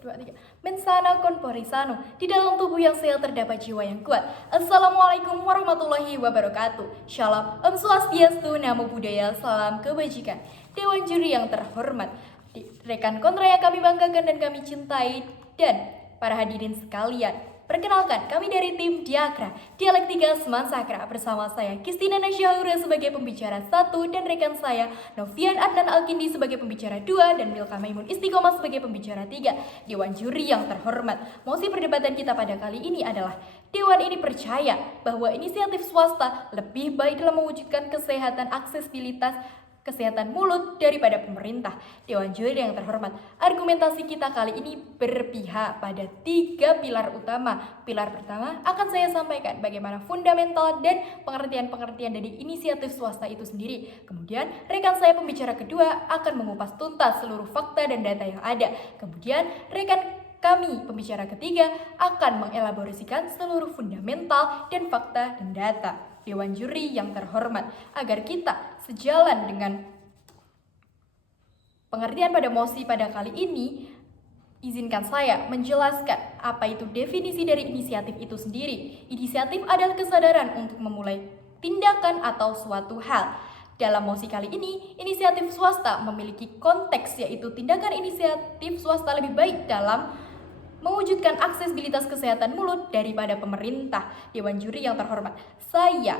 2, 3. Mensana corpore sano. Di dalam tubuh yang sehat terdapat jiwa yang kuat. Assalamualaikum warahmatullahi wabarakatuh. Shalom, Om Swastiastu, Namo Buddhaya, salam kebajikan. Dewan juri yang terhormat, rekan kontra yang kami banggakan dan kami cintai, dan para hadirin sekalian. Perkenalkan, kami dari tim Diakra, Dialektika Semansakra, bersama saya Kistina Nasyahura sebagai pembicara 1 dan rekan saya Novian Adnan Alkindi sebagai pembicara 2 dan Milka Maimun Istiqomah sebagai pembicara 3. Dewan juri yang terhormat, mosi perdebatan kita pada kali ini adalah Dewan ini percaya bahwa inisiatif swasta lebih baik dalam mewujudkan kesehatan aksesibilitas kesehatan mulut daripada pemerintah. Dewan juri yang terhormat, argumentasi kita kali ini berpihak pada 3 pilar utama. Pilar pertama akan saya sampaikan bagaimana fundamental dan pengertian-pengertian dari inisiatif swasta itu sendiri. Kemudian rekan saya pembicara kedua akan mengupas tuntas seluruh fakta dan data yang ada. Kemudian rekan kami pembicara ketiga akan mengelaborasikan seluruh fundamental dan fakta dan data. Dewan juri yang terhormat, agar kita sejalan dengan pengertian pada mosi pada kali ini, izinkan saya menjelaskan apa itu definisi dari inisiatif itu sendiri. Inisiatif adalah kesadaran untuk memulai tindakan atau suatu hal. Dalam mosi kali ini, inisiatif swasta memiliki konteks, yaitu tindakan inisiatif swasta lebih baik dalam mewujudkan aksesibilitas kesehatan mulut daripada pemerintah. Dewan juri yang terhormat, saya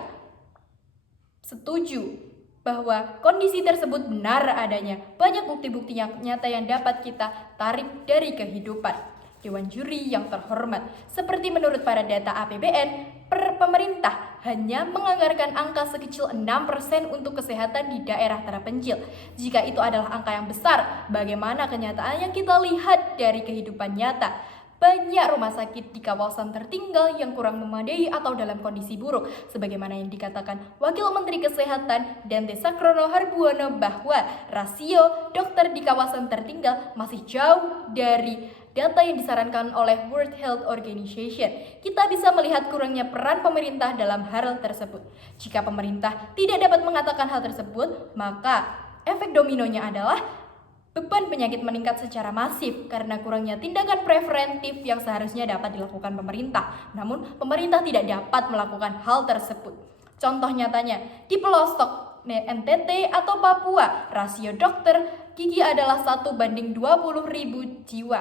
setuju bahwa kondisi tersebut benar adanya. Banyak bukti-bukti yang nyata yang dapat kita tarik dari kehidupan. Dewan juri yang terhormat, seperti menurut para data APBN, pemerintah hanya menganggarkan angka sekecil 6% untuk kesehatan di daerah terpencil. Jika itu adalah angka yang besar, bagaimana kenyataan yang kita lihat dari kehidupan nyata? Banyak rumah sakit di kawasan tertinggal yang kurang memadai atau dalam kondisi buruk, sebagaimana yang dikatakan Wakil Menteri Kesehatan Dante Sakrono Harbuono bahwa rasio dokter di kawasan tertinggal masih jauh dari data yang disarankan oleh World Health Organization. Kita bisa melihat kurangnya peran pemerintah dalam hal tersebut. Jika pemerintah tidak dapat mengatakan hal tersebut, maka efek dominonya adalah beban penyakit meningkat secara masif karena kurangnya tindakan preventif yang seharusnya dapat dilakukan pemerintah. Namun, pemerintah tidak dapat melakukan hal tersebut. Contoh nyatanya, di pelosok NTT atau Papua, rasio dokter gigi adalah 1:20.000 jiwa.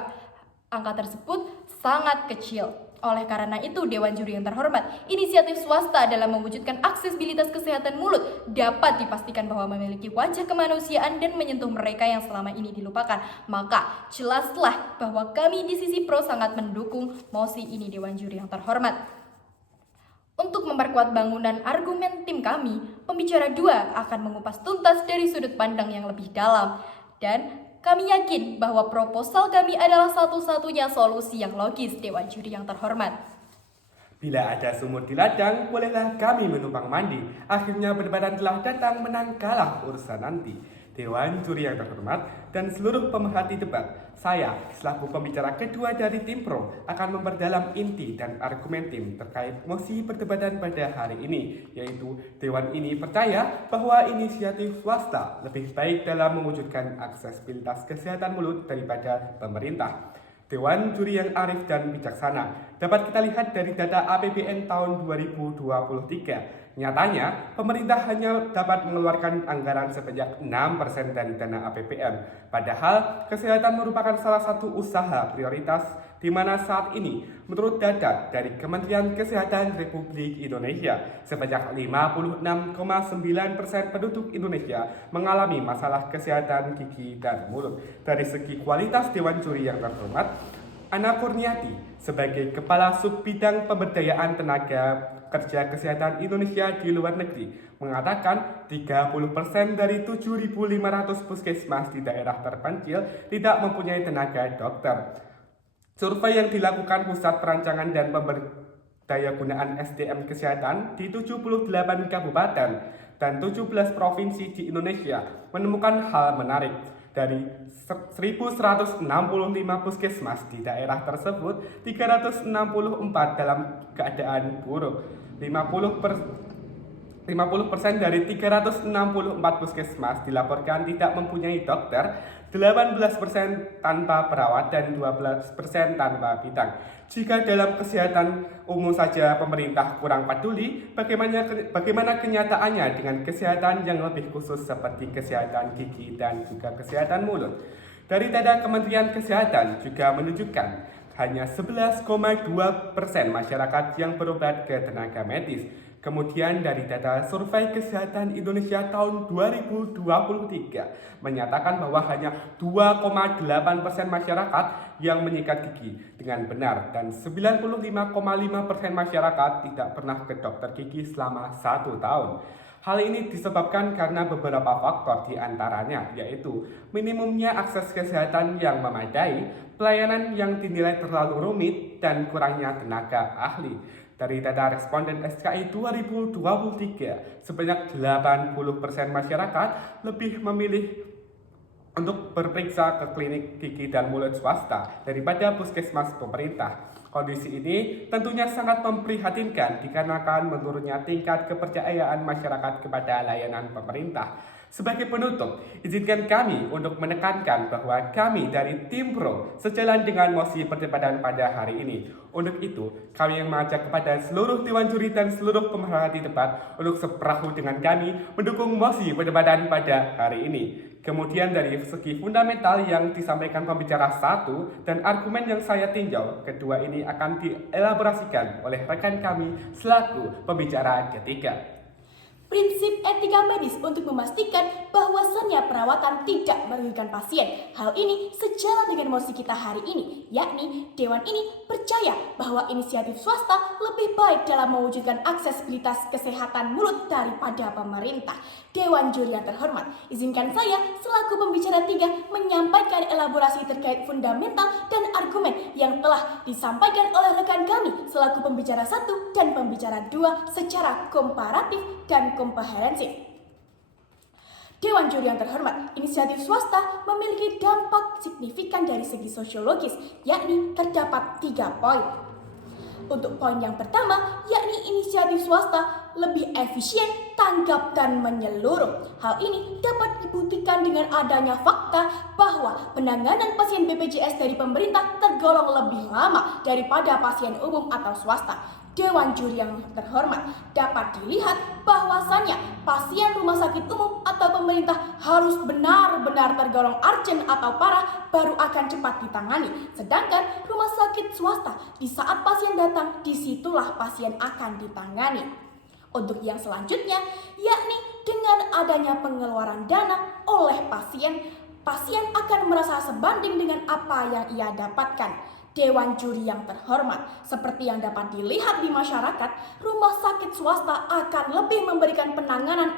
Angka tersebut sangat kecil. Oleh karena itu, Dewan Juri yang terhormat, inisiatif swasta dalam mewujudkan aksesibilitas kesehatan mulut dapat dipastikan bahwa memiliki wajah kemanusiaan dan menyentuh mereka yang selama ini dilupakan. Maka, jelaslah bahwa kami di sisi pro sangat mendukung mosi ini, Dewan Juri yang terhormat. Untuk memperkuat bangunan argumen tim kami, pembicara 2 akan mengupas tuntas dari sudut pandang yang lebih dalam. Dan kami yakin bahwa proposal kami adalah satu-satunya solusi yang logis, Dewan Juri yang terhormat. Bila ada sumur di ladang, bolehlah kami menumpang mandi. Akhirnya perdebatan telah datang, menang kalah urusan nanti. Dewan juri yang terhormat dan seluruh pemerhati debat, saya selaku pembicara kedua dari tim pro akan memperdalam inti dan argumen tim terkait mosi perdebatan pada hari ini, yaitu Dewan ini percaya bahwa inisiatif swasta lebih baik dalam mewujudkan aksesibilitas kesehatan mulut daripada pemerintah. Dewan juri yang arif dan bijaksana dapat kita lihat dari data APBN tahun 2023. Nyatanya, pemerintah hanya dapat mengeluarkan anggaran sebanyak 6% dari dana APBN. Padahal, kesehatan merupakan salah satu usaha prioritas di mana saat ini, menurut data dari Kementerian Kesehatan Republik Indonesia, sebanyak 56,9% penduduk Indonesia mengalami masalah kesehatan gigi dan mulut. Dari segi kualitas Dewan Juri yang terhormat, Ana Kurniati sebagai Kepala Subbidang Pemberdayaan Tenaga Kerja Kesehatan Indonesia di luar negeri mengatakan 30% dari 7.500 puskesmas di daerah terpencil tidak mempunyai tenaga dokter. Survei yang dilakukan Pusat Perancangan dan Pemberdayagunaan SDM Kesehatan di 78 kabupaten dan 17 provinsi di Indonesia menemukan hal menarik. Dari 1.165 puskesmas di daerah tersebut, 364 dalam keadaan buruk. 50% dari 364 puskesmas dilaporkan tidak mempunyai dokter, 18% tanpa perawat, dan 12% tanpa bidang. Jika dalam kesehatan umum saja pemerintah kurang peduli, bagaimana kenyataannya dengan kesehatan yang lebih khusus seperti kesehatan gigi dan juga kesehatan mulut? Dari data Kementerian Kesehatan juga menunjukkan hanya 11,2% masyarakat yang berobat ke tenaga medis. Kemudian dari data Survei Kesehatan Indonesia tahun 2023 menyatakan bahwa hanya 2,8% masyarakat yang menyikat gigi dengan benar dan 95,5% masyarakat tidak pernah ke dokter gigi selama 1 tahun. Hal ini disebabkan karena beberapa faktor diantaranya, yaitu minimumnya akses kesehatan yang memadai, pelayanan yang dinilai terlalu rumit, dan kurangnya tenaga ahli. Dari data responden SKI 2023, sebanyak 80% masyarakat lebih memilih untuk berperiksa ke klinik gigi dan mulut swasta daripada puskesmas pemerintah. Kondisi ini tentunya sangat memprihatinkan dikarenakan menurunnya tingkat kepercayaan masyarakat kepada layanan pemerintah. Sebagai penutup, izinkan kami untuk menekankan bahwa kami dari tim Pro sejalan dengan mosi perdebatan pada hari ini. Untuk itu, kami yang mengajak kepada seluruh dewan juri dan seluruh pemerhati debat untuk seperahu dengan kami mendukung mosi perdebatan pada hari ini. Kemudian dari segi fundamental yang disampaikan pembicara 1 dan argumen yang saya tinjau, kedua ini akan dielaborasikan oleh rekan kami selaku pembicara ketiga. Prinsip etika medis untuk memastikan bahwasannya perawatan tidak merugikan pasien. Hal ini sejalan dengan mosi kita hari ini, yakni Dewan ini percaya bahwa inisiatif swasta lebih baik dalam mewujudkan aksesibilitas kesehatan mulut daripada pemerintah. Dewan juri yang terhormat, izinkan saya selaku pembicara 3 menyampaikan elaborasi terkait fundamental dan argumen yang telah disampaikan oleh rekan kami selaku pembicara 1 dan pembicara 2 secara komparatif dan komprehensif. Dewan juri yang terhormat, inisiatif swasta memiliki dampak signifikan dari segi sosiologis, yakni terdapat 3 poin. Untuk poin yang pertama, yakni inisiatif swasta lebih efisien, tanggap, dan menyeluruh. Hal ini dapat dibuktikan dengan adanya fakta bahwa penanganan pasien BPJS dari pemerintah tergolong lebih lama daripada pasien umum atau swasta. Dewan juri yang terhormat, dapat dilihat bahwasannya pasien rumah sakit umum atau pemerintah harus benar-benar tergolong urgent atau parah baru akan cepat ditangani. Sedangkan rumah sakit swasta, di saat pasien datang, disitulah pasien akan ditangani. Untuk yang selanjutnya, yakni dengan adanya pengeluaran dana oleh pasien akan merasa sebanding dengan apa yang ia dapatkan. Dewan juri yang terhormat, seperti yang dapat dilihat di masyarakat, rumah sakit swasta akan lebih memberikan penanganan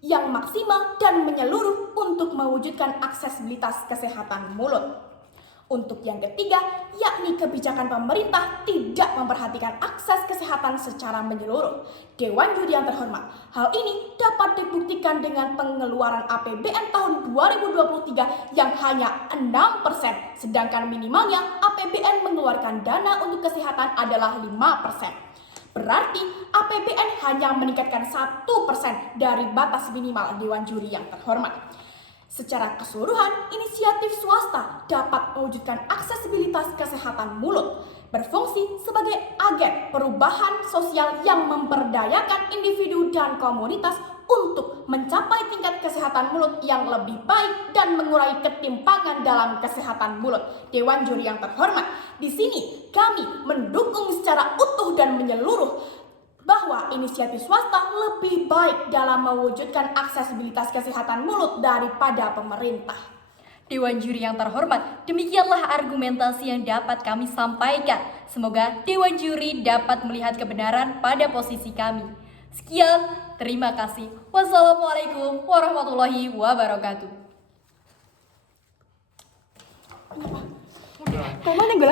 yang maksimal dan menyeluruh untuk mewujudkan aksesibilitas kesehatan mulut. Untuk yang ketiga, yakni kebijakan pemerintah tidak memperhatikan akses kesehatan secara menyeluruh. Dewan juri yang terhormat, hal ini dapat dibuktikan dengan pengeluaran APBN tahun 2023 yang hanya 6%, sedangkan minimalnya APBN mengeluarkan dana untuk kesehatan adalah 5%. Berarti APBN hanya meningkatkan 1% dari batas minimal Dewan juri yang terhormat. Secara keseluruhan, inisiatif swasta dapat mewujudkan aksesibilitas kesehatan mulut, berfungsi sebagai agen perubahan sosial yang memberdayakan individu dan komunitas untuk mencapai tingkat kesehatan mulut yang lebih baik dan mengurangi ketimpangan dalam kesehatan mulut. Dewan juri yang terhormat, di sini kami mendukung secara utuh dan menyeluruh bahwa inisiatif swasta lebih baik dalam mewujudkan aksesibilitas kesehatan mulut daripada pemerintah. Dewan juri yang terhormat, demikianlah argumentasi yang dapat kami sampaikan. Semoga Dewan juri dapat melihat kebenaran pada posisi kami. Sekian, terima kasih. Wassalamualaikum warahmatullahi wabarakatuh. Kemana gue